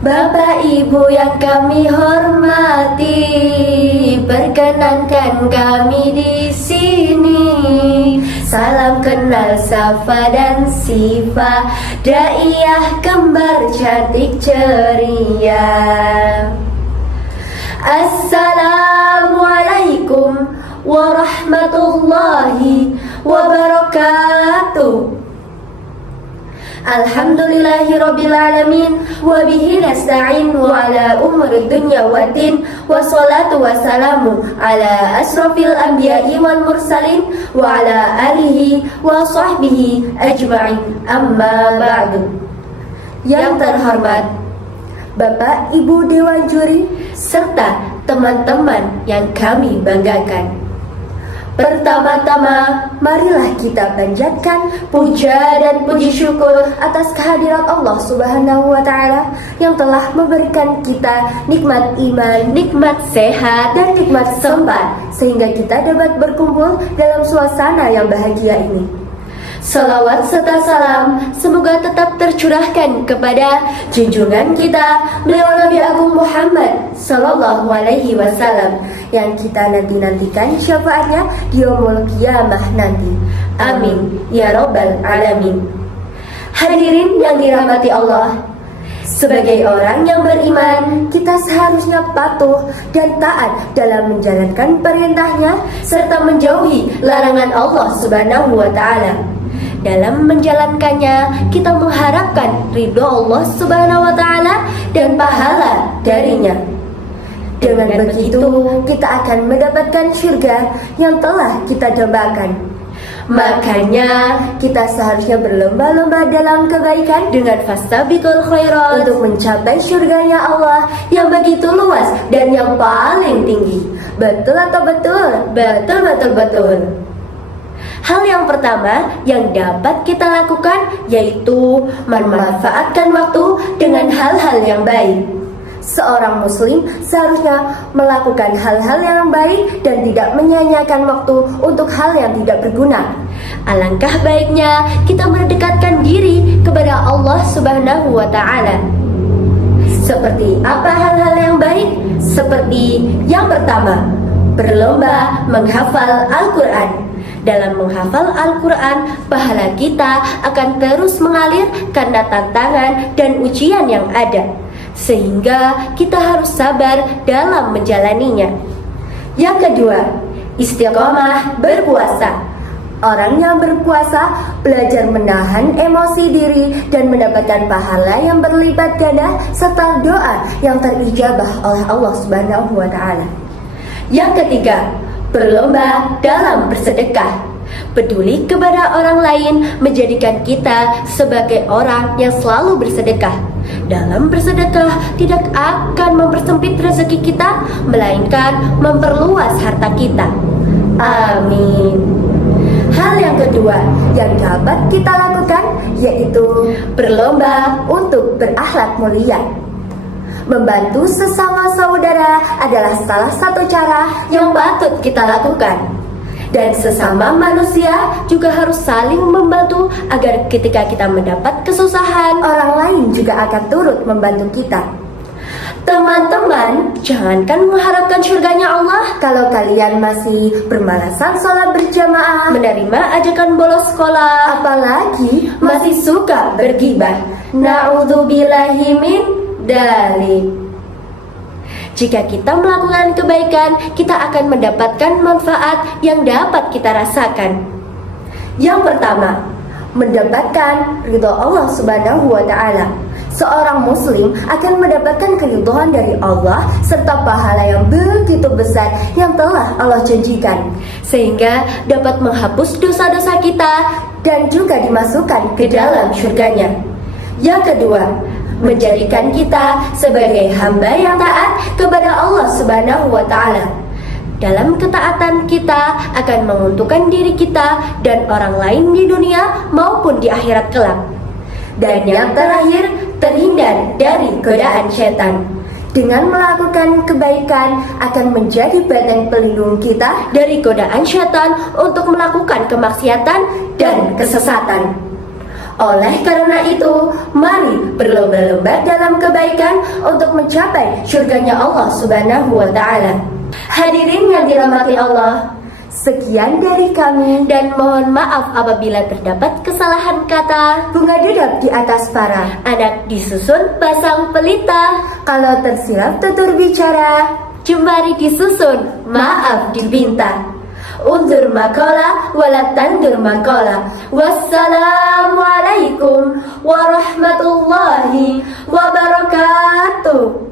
Bapak Ibu yang kami hormati, perkenankan kami di sini. Salam kenal Safa dan Sifa, daiyah kembar cantik ceria. Assalamualaikum warahmatullahi wabarakatuh. Alhamdulillahirrabbilalamin, wabihi nasta'in wa ala umuri dunya waddin, wassalatu wassalamu ala asrafil anbiya'i wal mursalin wa ala alihi wa sahbihi ajma'in, amma ba'du. Yang terhormat Bapak Ibu Dewan Juri serta teman-teman yang kami banggakan, pertama-tama, marilah kita panjatkan puja dan puji syukur atas kehadirat Allah Subhanahu wa Ta'ala yang telah memberikan kita nikmat iman, nikmat sehat, dan nikmat sempat, sehingga kita dapat berkumpul dalam suasana yang bahagia ini. Salawat serta salam semoga tetap tercurahkan kepada junjungan kita, beliau Nabi Agung Muhammad Sallallahu Alaihi Wasallam, yang kita nantikan syafaatnya di yaumul qiyamah nanti. Amin ya rabbal alamin. Hadirin yang dirahmati Allah, sebagai orang yang beriman, kita seharusnya patuh dan taat dalam menjalankan perintahnya serta menjauhi larangan Allah Subhanahu wa Ta'ala. Dalam menjalankannya, kita mengharapkan ridho Allah Subhanahu wa Ta'ala dan pahala darinya. Dengan begitu, kita akan mendapatkan surga yang telah kita dambakan. Makanya, kita seharusnya berlomba-lomba dalam kebaikan dengan fastabiqul khairat untuk mencapai surganya Allah yang begitu luas dan yang paling tinggi. Betul atau betul? Betul, betul, betul. Hal yang pertama yang dapat kita lakukan yaitu memanfaatkan waktu dengan hal-hal yang baik. Seorang muslim seharusnya melakukan hal-hal yang baik dan tidak menyia-nyiakan waktu untuk hal yang tidak berguna. Alangkah baiknya kita mendekatkan diri kepada Allah Subhanahu wa Ta'ala. Seperti apa hal-hal yang baik? Seperti yang pertama, berlomba menghafal Al-Quran. Dalam menghafal Al-Quran, pahala kita akan terus mengalir karena tantangan dan ujian yang ada, sehingga kita harus sabar dalam menjalaninya. Yang kedua, istiqomah berpuasa. Orang yang berpuasa belajar menahan emosi diri dan mendapatkan pahala yang berlipat ganda serta doa yang terijabah oleh Allah Subhanahu wa Ta'ala. Yang ketiga, berlomba dalam bersedekah. Peduli kepada orang lain menjadikan kita sebagai orang yang selalu bersedekah. Dalam bersedekah tidak akan mempersempit rezeki kita, melainkan memperluas harta kita. Amin. Hal yang kedua yang dapat kita lakukan yaitu berlomba untuk berakhlak mulia. Membantu sesama saudara adalah salah satu cara yang patut kita lakukan. Dan sesama manusia juga harus saling membantu agar ketika kita mendapat kesusahan, orang lain juga akan turut membantu kita. Teman-teman, jangankan mengharapkan surganya Allah, kalau kalian masih bermalasan sholat berjamaah, menerima ajakan bolos sekolah, apalagi masih suka bergibah, na'udzubillahi min dalik. Jika kita melakukan kebaikan, kita akan mendapatkan manfaat yang dapat kita rasakan. Yang pertama, mendapatkan ridho Allah Subhanahu wa Ta'ala. Seorang muslim akan mendapatkan keridhaan dari Allah serta pahala yang begitu besar yang telah Allah janjikan, sehingga dapat menghapus dosa-dosa kita dan juga dimasukkan ke dalam surganya. Yang kedua, menjadikan kita sebagai hamba yang taat kepada Allah Subhanahu wa Ta'ala. Dalam ketaatan kita akan menguntungkan diri kita dan orang lain di dunia maupun di akhirat kelak. Dan yang terakhir, terhindar dari godaan setan. Dengan melakukan kebaikan akan menjadi benteng pelindung kita dari godaan setan untuk melakukan kemaksiatan dan kesesatan. Oleh karena itu, mari berlomba-lomba dalam kebaikan untuk mencapai surganya Allah Subhanahu wa Ta'ala. Hadirin yang dirahmati Allah, sekian dari kami dan mohon maaf apabila terdapat kesalahan kata. Bunga dedap di atas para anak disusun pasang pelita. Kalau tersilap tutur bicara, jemari disusun maaf dipinta. Undur makola wala tandur makola. Wassalamualaikum warahmatullahi wabarakatuh.